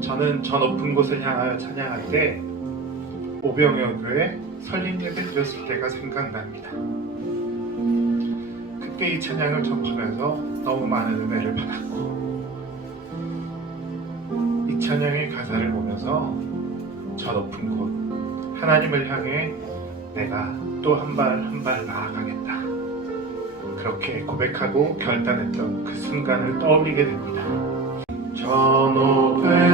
저는 저 높은 곳을 향하여 찬양할 때 오병여 교회 설립 예배 드렸을 때가 생각납니다. 그때 이 찬양을 접하면서 너무 많은 은혜를 받았고 이 찬양의 가사를 보면서 저 높은 곳 하나님을 향해 내가 또 한 발 한 발 나아가겠다. 그렇게 고백하고 결단했던 그 순간을 떠올리게 됩니다.